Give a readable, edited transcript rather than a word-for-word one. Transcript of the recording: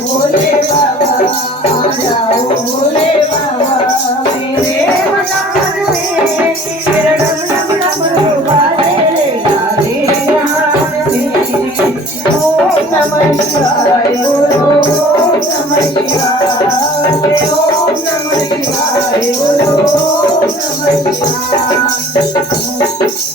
भोले बाबा आ जाओ भोले बाबा मेरे मन में तेरा डम डम डम बाजे रे गाने ओम नमः शिवाय बोलो ओम नमः शिवाय ओम नमः शिवाय बोलो ओम नमः शिवाय।